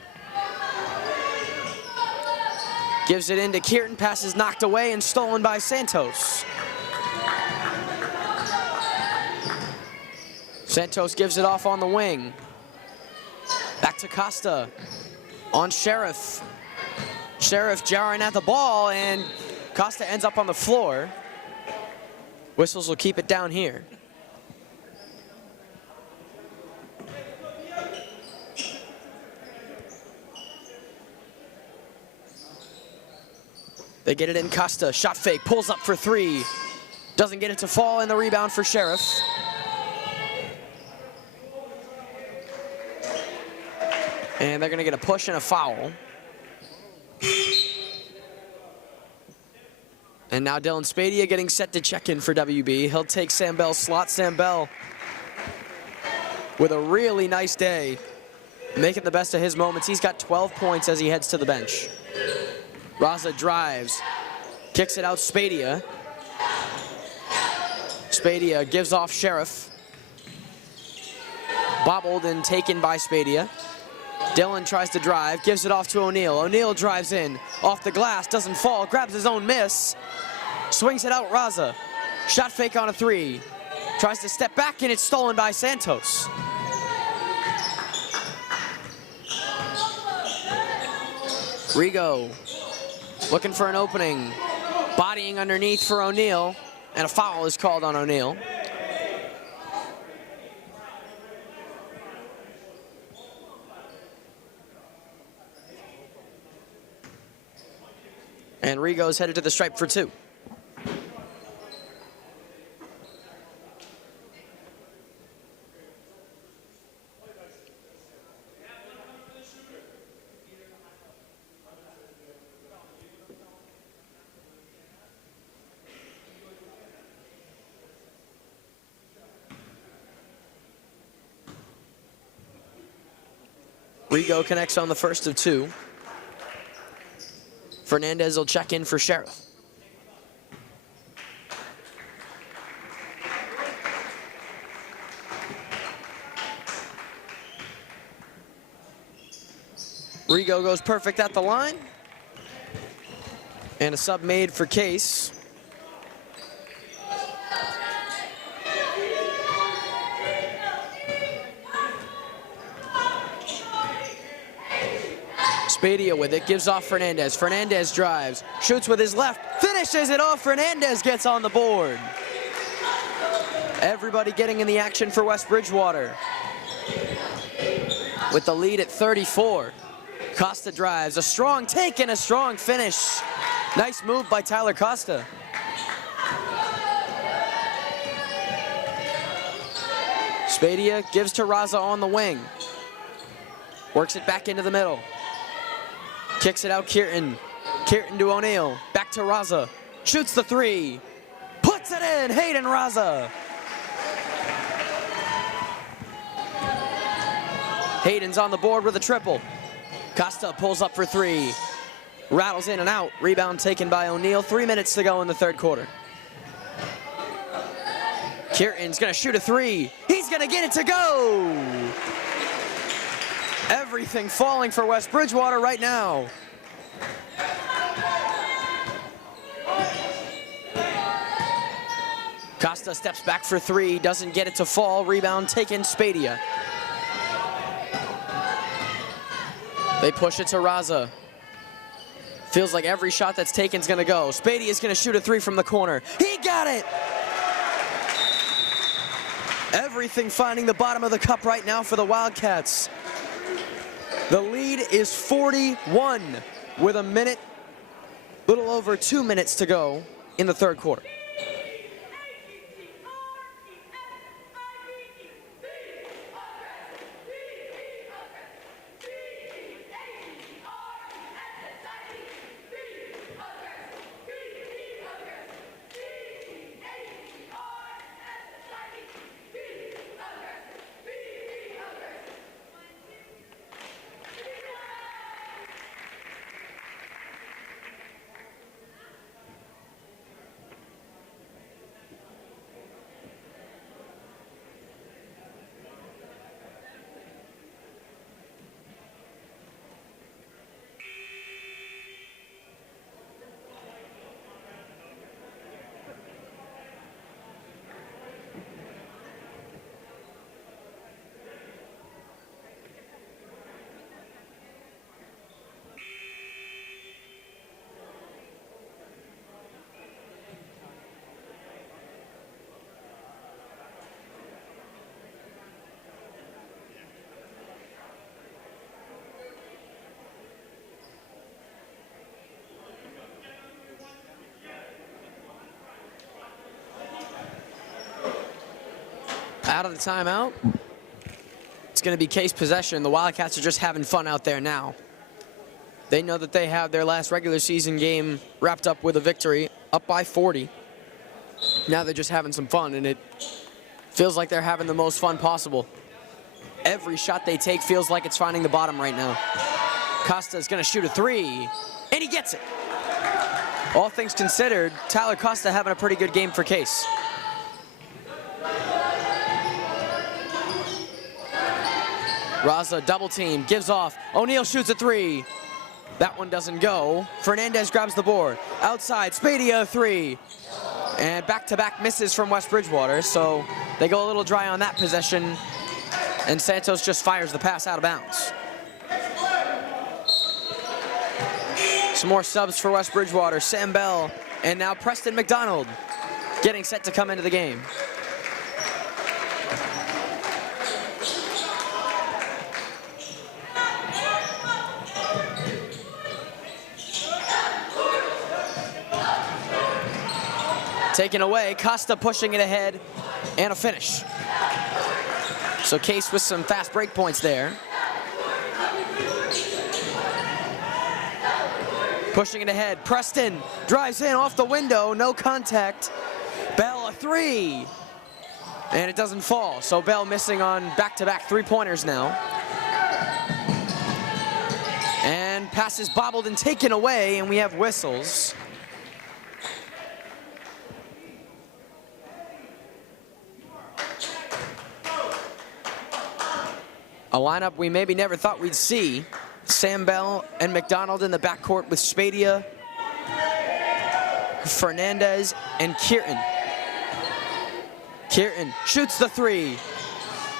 Gives it into Kieran, pass is knocked away and stolen by Santos. Santos gives it off on the wing. Back to Costa on Sheriff. Sheriff jarring at the ball and Costa ends up on the floor. Whistles will keep it down here. They get it in, Costa, shot fake, pulls up for three. Doesn't get it to fall, and the rebound for Sheriff. And they're gonna get a push and a foul. And now Dylan Spadia getting set to check in for WB. He'll take Sam Bell's slot. Sam Bell with a really nice day, making the best of his moments. He's got 12 points as he heads to the bench. Raza drives, kicks it out Spadia. Spadia gives off Sheriff. Bobbled and taken by Spadia. Dylan tries to drive, gives it off to O'Neal. O'Neal drives in, off the glass, doesn't fall, grabs his own miss. Swings it out Raza. Shot fake on a three. Tries to step back and it's stolen by Santos. Rigo looking for an opening, bodying underneath for O'Neal, and a foul is called on O'Neal. And Rigo's headed to the stripe for two. Rigo connects on the first of two. Fernandez will check in for Sheriff. Rigo goes perfect at the line. And a sub made for Case. Spadia with it, gives off Fernandez. Fernandez drives, shoots with his left, finishes it off. Fernandez gets on the board. Everybody getting in the action for West Bridgewater. With the lead at 34. Costa drives, a strong take and a strong finish. Nice move by Tyler Costa. Spadia gives to Raza on the wing. Works it back into the middle. Kicks it out Kieran. Kieran to O'Neal. Back to Raza. Shoots the three. Puts it in. Hayden Raza. Hayden's on the board with a triple. Costa pulls up for three. Rattles in and out. Rebound taken by O'Neal. 3 minutes to go in the third quarter. Kieran's gonna shoot a three. He's gonna get it to go. Everything falling for West Bridgewater right now. Costa steps back for three, doesn't get it to fall. Rebound taken, Spadia. They push it to Raza. Feels like every shot that's taken is gonna go. Spadia is gonna shoot a three from the corner. He got it! Everything finding the bottom of the cup right now for the Wildcats. The lead is 41 with a little over 2 minutes to go in the third quarter. Out of the timeout. It's going to be Case possession. The Wildcats are just having fun out there now. They know that they have their last regular season game wrapped up with a victory, up by 40. Now they're just having some fun, and it feels like they're having the most fun possible. Every shot they take feels like it's finding the bottom right now. Costa's going to shoot a three, and he gets it. All things considered, Tyler Costa having a pretty good game for Case. Raza double team, gives off. O'Neal shoots a three. That one doesn't go. Fernandez grabs the board. Outside, Spadia three. And back-to-back misses from West Bridgewater, so they go a little dry on that possession. And Santos just fires the pass out of bounds. Some more subs for West Bridgewater. Sam Bell and now Preston McDonald getting set to come into the game. Taken away, Costa pushing it ahead, and a finish. So Case with some fast break points there. Pushing it ahead, Preston drives in off the window, no contact. Bell a three, and it doesn't fall. So Bell missing on back-to-back three-pointers now. And pass is bobbled and taken away, and we have whistles. A lineup we maybe never thought we'd see. Sam Bell and McDonald in the backcourt with Spadia, Fernandez, and Kieran. Kieran shoots the three.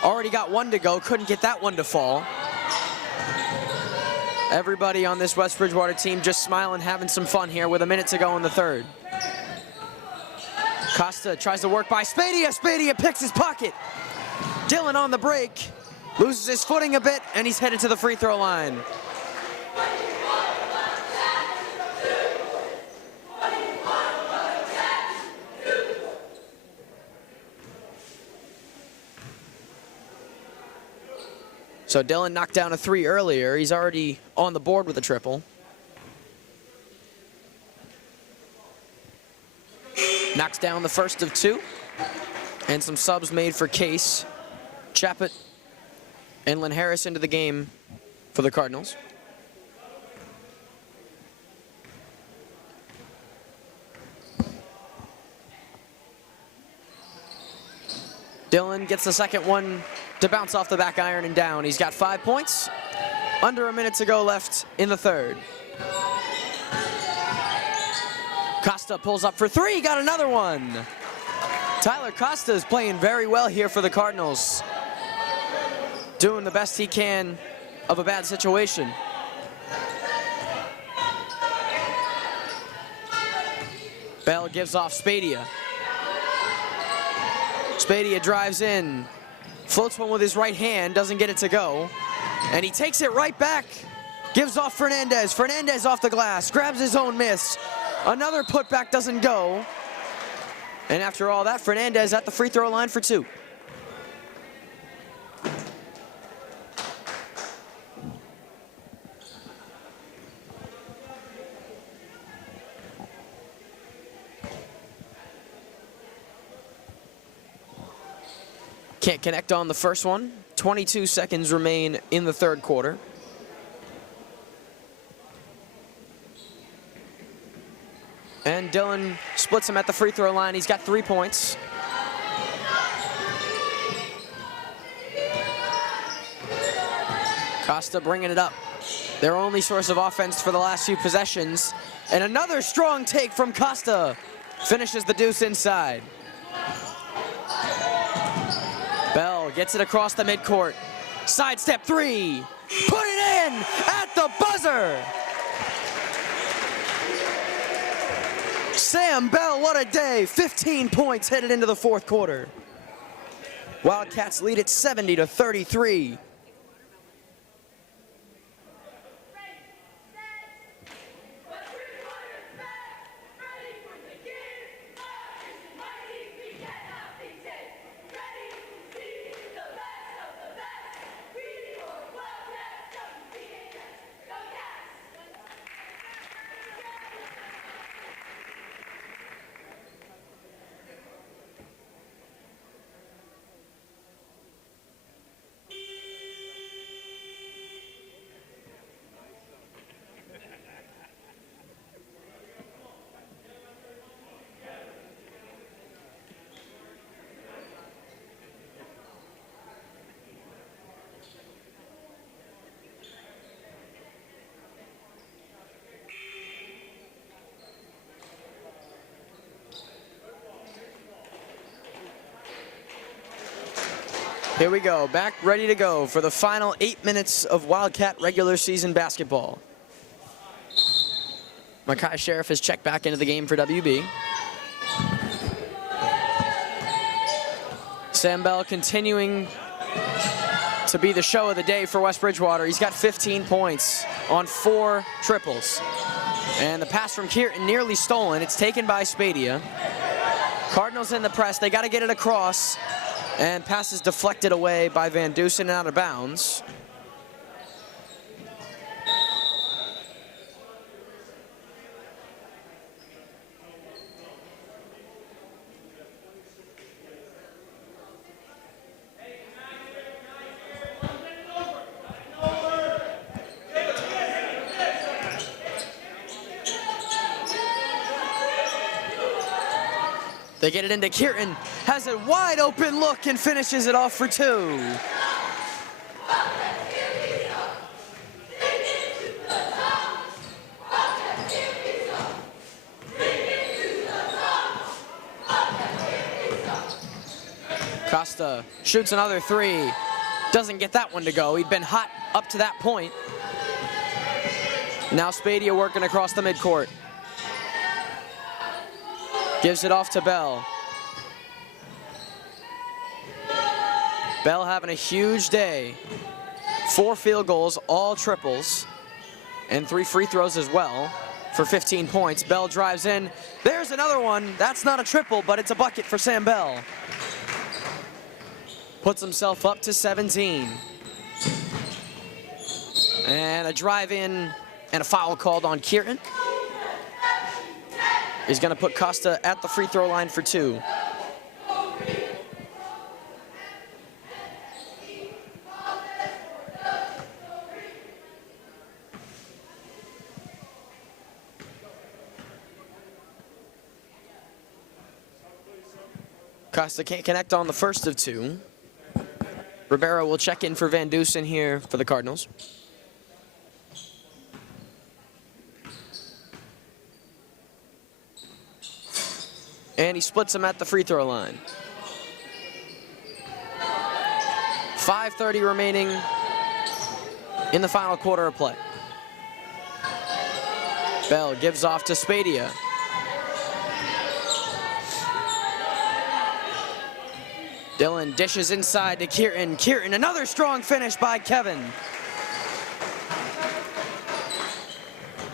Already got one to go, couldn't get that one to fall. Everybody on this West Bridgewater team just smiling, having some fun here with a minute to go in the third. Costa tries to work by Spadia. Spadia picks his pocket. Dillon on the break. Loses his footing a bit, and he's headed to the free throw line. So Dillon knocked down a three earlier. He's already on the board with a triple. Knocks down the first of two. And some subs made for Case. Chappett and Lynn Harris into the game for the Cardinals. Dillon gets the second one to bounce off the back iron and down. He's got 5 points. Under a minute to go left in the third. Costa pulls up for three, got another one. Tyler Costa is playing very well here for the Cardinals. Doing the best he can of a bad situation. Bell gives off Spadia. Spadia drives in, floats one with his right hand, doesn't get it to go, and he takes it right back. Gives off Fernandez. Fernandez off the glass, grabs his own miss. Another putback doesn't go. And after all that, Fernandez at the free throw line for 2. Can't connect on the first one. 22 seconds remain in the third quarter. And Dylan splits him at the free throw line. He's got 3 points. Costa bringing it up. Their only source of offense for the last few possessions. And another strong take from Costa. Finishes the deuce inside. Bell gets it across the midcourt. Sidestep 3. Put it in at the buzzer. Sam Bell, what a day. 15 points headed into the fourth quarter. Wildcats lead it 70-33. Here we go, back ready to go for the final 8 minutes of Wildcat regular season basketball. Mackay Sheriff has checked back into the game for WB. Sam Bell continuing to be the show of the day for West Bridgewater. He's got 15 points on 4 triples. And the pass from Kieran nearly stolen. It's taken by Spadia. Cardinals in the press, they gotta get it across. And pass is deflected away by Van Dusen and out of bounds. They get it into Kieran, has a wide open look and finishes it off for 2. Costa shoots another 3. Doesn't get that one to go. He'd been hot up to that point. Now Spadia working across the midcourt. Gives it off to Bell. Bell having a huge day. 4 field goals, all triples, and 3 free throws as well for 15 points. Bell drives in. There's another one. That's not a triple, but it's a bucket for Sam Bell. Puts himself up to 17. And a drive in and a foul called on Kieran. He's going to put Costa at the free throw line for 2. Costa can't connect on the first of 2. Ribeiro will check in for Van Dusen here for the Cardinals. And he splits him at the free throw line. 5:30 remaining in the final quarter of play. Bell gives off to Spadia. Dylan dishes inside to Kieran. Kieran, another strong finish by Kevin.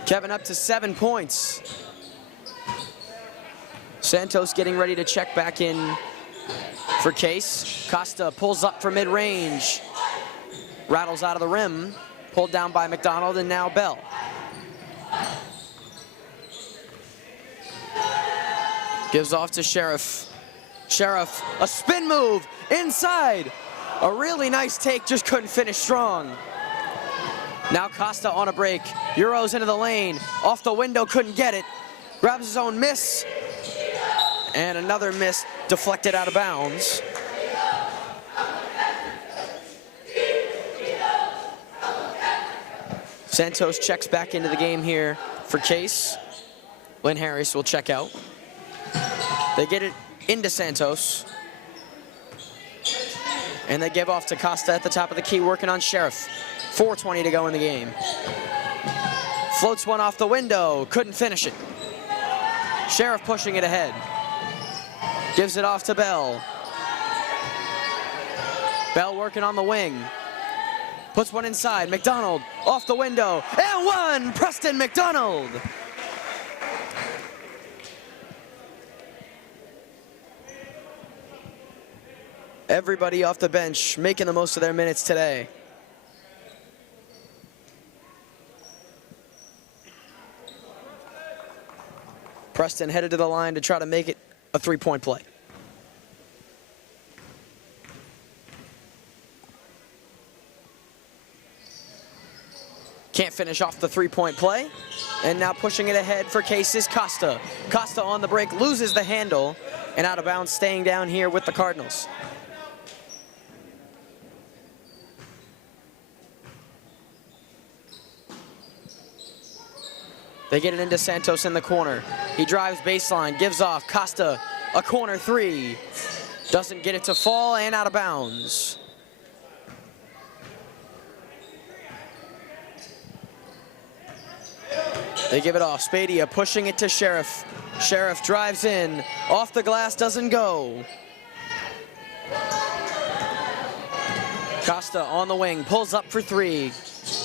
Kevin up to 7 points. Santos getting ready to check back in for Case. Costa pulls up for mid-range. Rattles out of the rim. Pulled down by McDonald, and now Bell. Gives off to Sheriff. Sheriff, a spin move inside. A really nice take, just couldn't finish strong. Now Costa on a break. Euros into the lane. Off the window, couldn't get it. Grabs his own miss. And another miss deflected out of bounds. Santos checks back into the game here for Case. Lynn Harris will check out. They get it into Santos. And they give off to Costa at the top of the key, working on Sheriff. 4:20 to go in the game. Floats one off the window, couldn't finish it. Sheriff pushing it ahead. Gives it off to Bell. Bell working on the wing. Puts one inside, McDonald off the window, and one, Preston McDonald. Everybody off the bench making the most of their minutes today. Preston headed to the line to try to make it a three-point play. Can't finish off the three-point play. And now pushing it ahead for Case is Costa. Costa on the break, loses the handle, and out of bounds, staying down here with the Cardinals. They get it into Santos in the corner. He drives baseline, gives off. Costa, a corner three. Doesn't get it to fall, and out of bounds. They give it off. Spadia pushing it to Sheriff. Sheriff drives in. Off the glass, doesn't go. Costa on the wing, pulls up for three.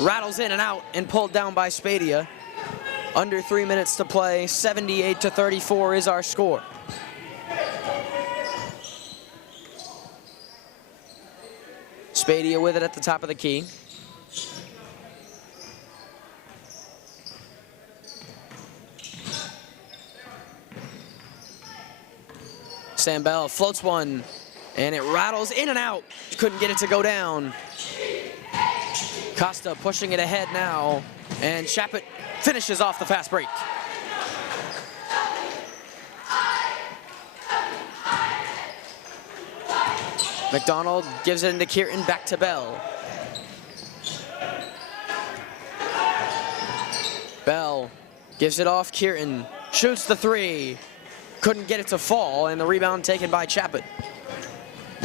Rattles in and out, and pulled down by Spadia. Under 3 minutes to play, 78-34 is our score. Spadia with it at the top of the key. Sam Bell floats one, and it rattles in and out. Couldn't get it to go down. Costa pushing it ahead now, and Chaput finishes off the fast break. McDonald gives it into Kieran, back to Bell. Bell gives it off, Kieran shoots the three. Couldn't get it to fall, and the rebound taken by Chaput.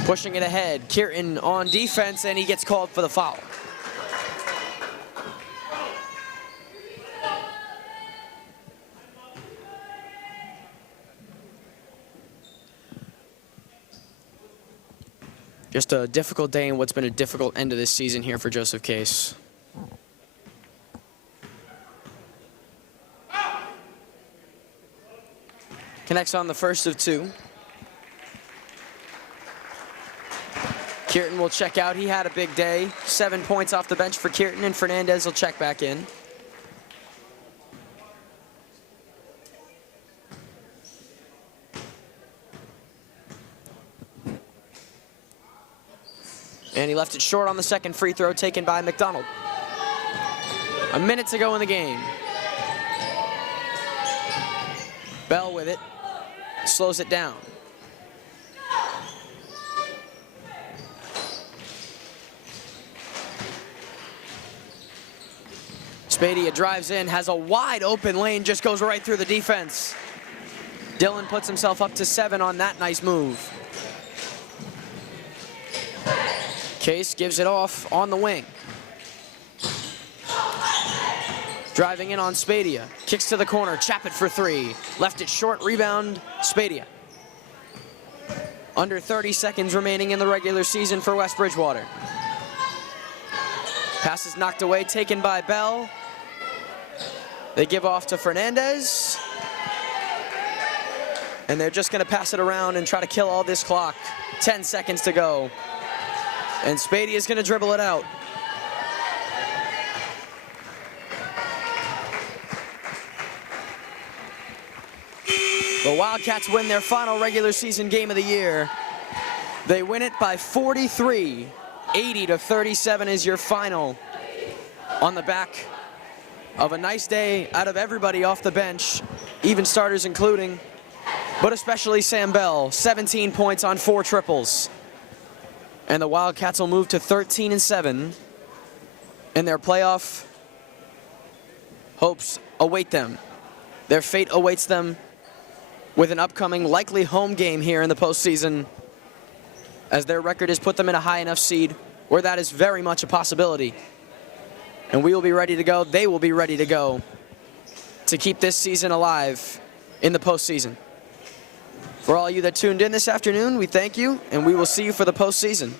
Pushing it ahead, Kieran on defense, and he gets called for the foul. Just a difficult day in what's been a difficult end of this season here for Joseph Case. Connects on the first of two. Kieran will check out. He had a big day. 7 points off the bench for Kieran, and Fernandez will check back in. And he left it short on the second free throw taken by McDonald. A minute to go in the game. Bell with it. Slows it down. Spadia drives in, has a wide open lane, just goes right through the defense. Dylan puts himself up to 7 on that nice move. Case gives it off on the wing. Driving in on Spadia. Kicks to the corner. Chaput for three. Left it short. Rebound. Spadia. Under 30 seconds remaining in the regular season for West Bridgewater. Pass is knocked away, taken by Bell. They give off to Fernandez. And they're just going to pass it around and try to kill all this clock. 10 seconds to go. And Spady is going to dribble it out. The Wildcats win their final regular season game of the year. They win it by 43. 80-37 is your final. On the back of a nice day out of everybody off the bench, even starters including, but especially Sam Bell, 17 points on 4 triples. And the Wildcats will move to 13-7, and their playoff hopes await them. Their fate awaits them with an upcoming likely home game here in the postseason, as their record has put them in a high enough seed where that is very much a possibility. And we will be ready to go, they will be ready to go to keep this season alive in the postseason. For all you that tuned in this afternoon, we thank you, and we will see you for the postseason.